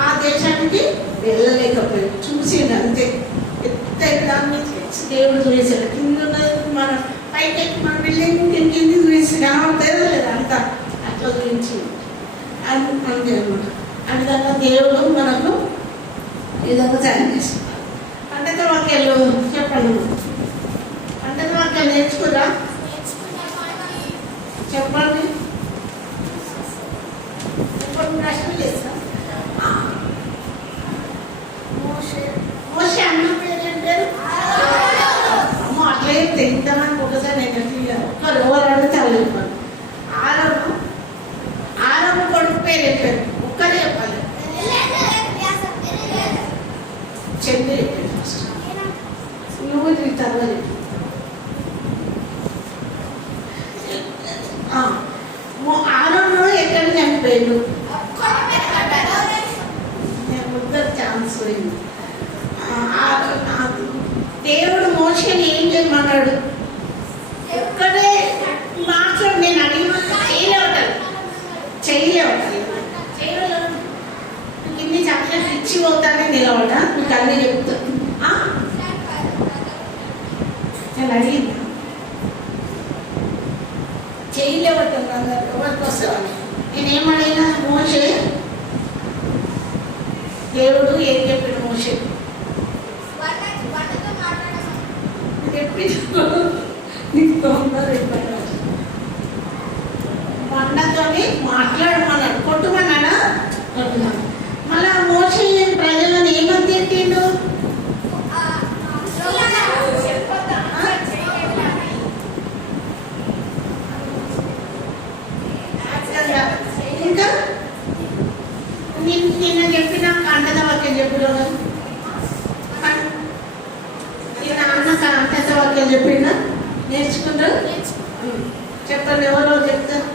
ఆ దేశానికి వెళ్ళలేకపోయాడు. చూసిండు అంతే. దాన్ని దేవుడు చూసాడు. కింద మన పైకి మన బిల్డింగ్ కింద చూసి కనబడతాయో లేదా అంతా అట్లా గురించి అంతే అనమాట. ఆ విధంగా దేవుడు మనకు ఈ విధంగా సాయం చేస్తున్నారు. పంటల వాక్యాలు చెప్పండి. పంటల వాక్యాలు నేర్చుకురా చెప్పండి. ప్రశ్నలు చేస్తాం. మోషే అన్న పేరు ఏం పేరు? అమ్మో అట్లే ఇంతమంది ఒకసారి నేను ఒకరు ఎవరు అడిగితే వాళ్ళు చెప్పారు. ఆరవ కొడుకు పేరు ఏం పేరు? ఒక్కరే చెప్పాలి. చెంది చెప్పారు ఫస్ట్. నువ్వు తర్వాత చెప్పు. ఆరంలో ఎక్కడ చనిపోయాడు? ఛాన్స్ పోయింది. దేవుడు మోషేని ఏం చేయమన్నాడు? ఒక్కడే మాట్లాడు. నేను అడిగిన చేయలేవటాలి ఇన్ని చాక్లెట్లు ఇచ్చి పోతానే నిలవట మీకు అన్నీ చెప్తాను. నేను అడిగింది చేయలేవటం ఎవరికి వస్తామని. నేనేమడిగినా మోషే దేవుడు ఏం చెప్పాడు? మోషే బండతోని మాట్లాడమన్నాడు. కొట్టుమన్నాడా? కొట్టుమన్నాడు. మళ్ళా మోషే ప్రజలను ఏమని తిట్టిండు? ఇంకా నిన్న చెప్పిన కంటద వాక్యం చెప్పులో నిన్న అన్న కంటద వాక్యం చెప్పిందా? నేర్చుకుంటారు. చెప్పండి ఎవరో చెప్తారు.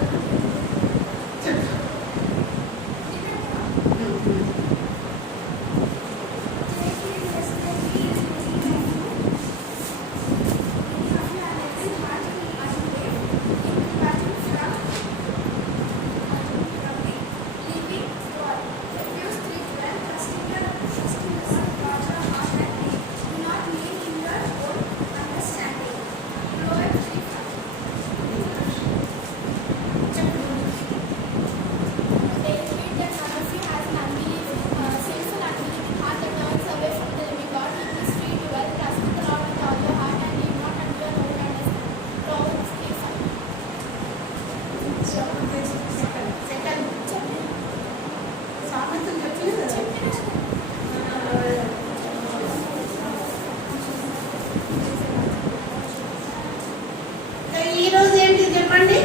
ఈరోజు ఏంటి చెప్పండి?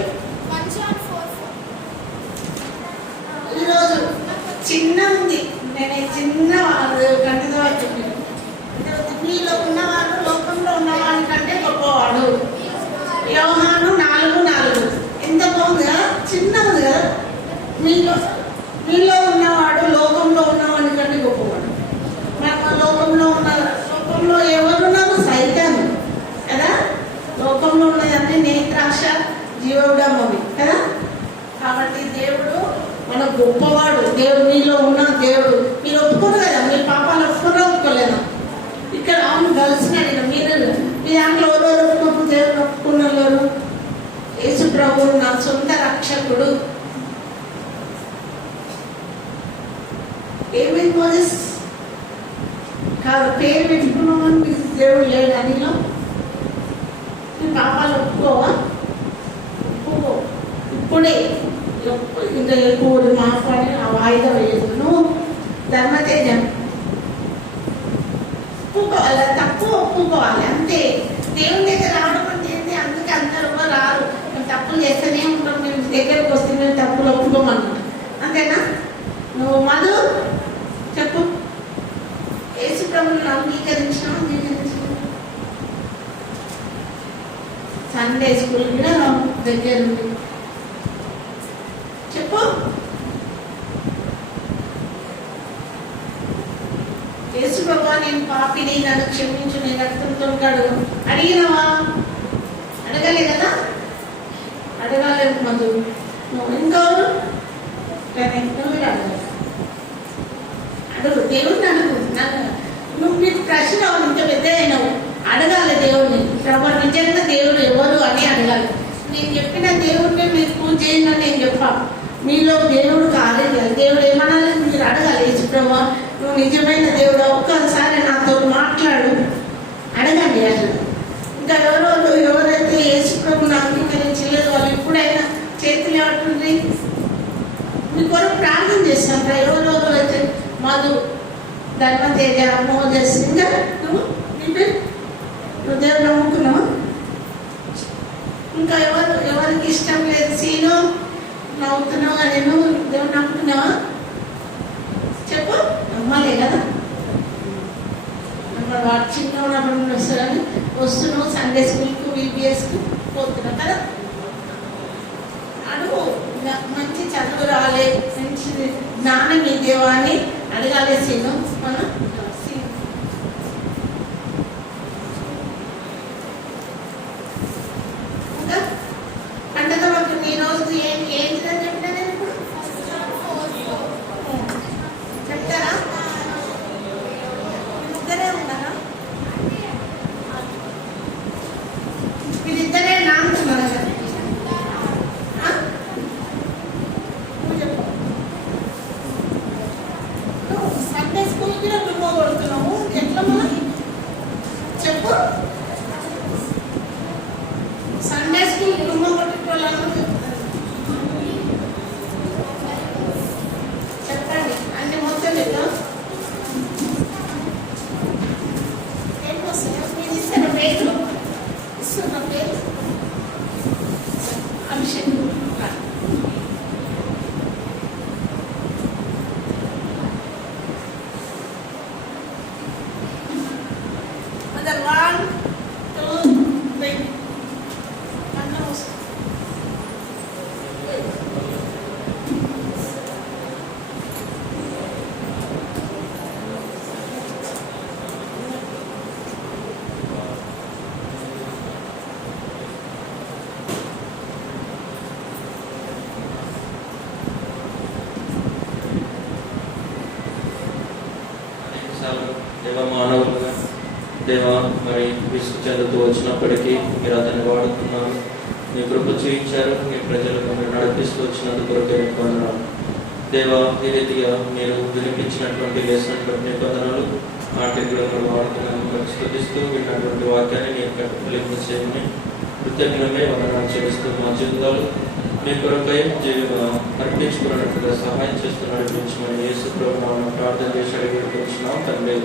ఈరోజు చిన్న ఉంది. నేను చిన్న గంటతో చెప్పాను. మీలో ఉన్నవాడు లోకంలో ఉన్నవాడి కంటే గొప్పవాడు. యోహాను 4:4 ఎంత బాగుంది కదా, చిన్న ఉంది కదా. మీలో ఉన్నవాడు లోకంలో ఉన్నవాడి కంటే గొప్పవాడు. మన లోకంలో ఎవరున్నారు? సైతాను కదా. లోకంలో ఉన్నదంటే నేత్రాక్ష జీవోడమ్మవి కదా. కాబట్టి దేవుడు మన గొప్పవాడు. దేవుడు మీలో ఉన్న దేవుడు. మీరు ఒప్పుకోరు కదా, మీ పాపాలు ఒప్పుకోలేదా? ఇక్కడ అవును కలిసిన మీరు మీ దాంట్లో ఎవరెవరు ఒప్పుకోరు? దేవుడు ఒప్పుకున్నారు. యేసు ప్రభువు నా సొంత రక్షకుడు. ఏమైంది మోసెస్? కాదు పేరు పెట్టుకున్నామని దేవుడు లేడు అనిలో. నీ పాపాలు ఒప్పుకోవా? ఒప్పుకో. ఇప్పుడే ఇంకా ఎక్కువ మాట్లాడి ఆ వాయిదా వేయదు. నువ్వు ధర్మతేజ ఒప్పుకోవాలి, తప్పు ఒప్పుకోవాలి అంతే. దేవుని దగ్గర రావడం అంటే ఏంటి? అందుకే అందరూ రారు. మేము తప్పులు చేస్తూనే ఉంటాం. మేము దగ్గరకు వస్తే మేము తప్పులు ఒప్పుకోమన్నాం. అంతేనా? నువ్వు మధు చెప్పు. యేసు ప్రభువును అంగీకరించినా? సండే స్కూల్ కూడా దగ్గర ఉంది. చెప్పు. యేసు ప్రభువా నేను పాపిని, నన్ను క్షమించు, నేను రక్తంతో అడిగినావా? అడగలే కదా. అడగాలేదు మధు. నువ్వు ఇంకెవరు? నువ్వు అడగదు. అడుగు దేవుడిని అడుగు. నువ్వు నీకు ప్రశ్న ఇంత పెద్ద అయినావు. అడగాలి దేవుడిని. ప్రభు నిజంగా దేవుడు ఎవరు అని అడగాలి. నేను చెప్పిన దేవుడిని మీరు పూజ చేయండి అని నేను చెప్పాను. మీలో దేవుడు కాలేదు. దేవుడు ఏమనాలి? మీరు అడగాలి. యేసు ప్రభు నువ్వు నిజమైన దేవుడు, ఒక్కసారి నాతో మాట్లాడు. అడగండి అసలు. ఇంకా ఎవరైతే యేసు ప్రభుని అంగీకరించలేదు వాళ్ళు ఎప్పుడైనా చేతులు ఏమంటుంది? మీ కొరకు ప్రార్థన చేస్తారు. చేస్తాం. ఎవరెవరు అయితే మధు, ధర్మతేజ, మోజస్, ఇంకా నువ్వు దేవుడు నమ్ముకున్నావు. ఇంకా ఎవరికి ఇష్టం లేదు. సీను నవ్వుతున్నావు కానీ నువ్వు దేవుడు నమ్ముకున్నావా? చెప్పు. నమ్మలే కదా. వాడు చిన్న ఉన్నప్పుడు వస్తున్నావు సండే స్కూల్కు, విబిఎస్కు పోతున్నావు కదా. అడుగు, మంచి చదువు రాలే, మంచి జ్ఞానం ఈ దేవా అని అడగాలి. సీను మనం ఇంకా పండుగ మాకు ఈ రోజు ఏంటిదని చెప్పినా నేను ఇప్పుడు చెప్తారా? ఇద్దరే ఉన్నారా? మీరిద్దరే నానుతున్నారు కదా. సండే స్కూల్కి డుమ్మో కొడుతున్నాము. ఎట్లా మనం చెప్పు. సండే స్కూల్ డుమ్మో కొట్టేటోళ్ళను చెప్పండి. అన్ని మొత్తం చెప్తాం. ఏం వస్తాయో మీరు ఇస్తున్న పేరు, ఇస్తున్న పేరు అభిషేక్. Mother, 1, 2, 3. దేవ మానవులుగా దేవ మరి విసుగు చెందుతూ వచ్చినప్పటికీ మీరు అతన్ని వాడుతున్నారు. మీ కృప చూపించారు. మీ ప్రజలకు మీరు నడిపిస్తూ వచ్చినందుకు కొరకు వందనాలు దేవ. ఈ రీతిగా మీరు వినిపించినటువంటి వేసినటువంటి నిబంధనలు వాటికి కూడా మీరు వాడుతున్నందుకు స్తుతిస్తూ విన్నటువంటి వాక్యాన్ని నేను ఫలింపు చేయమని కృతజ్ఞమే వందనాలు చెల్లిస్తూ మా జీవితాలు మీ కొరకై అర్పించుకున్నట్టుగా సహాయం చేస్తూ నడిపించమని యేసు ప్రభువు నామమున ప్రార్థన చేసి అడిగి వచ్చినాం తండ్రి.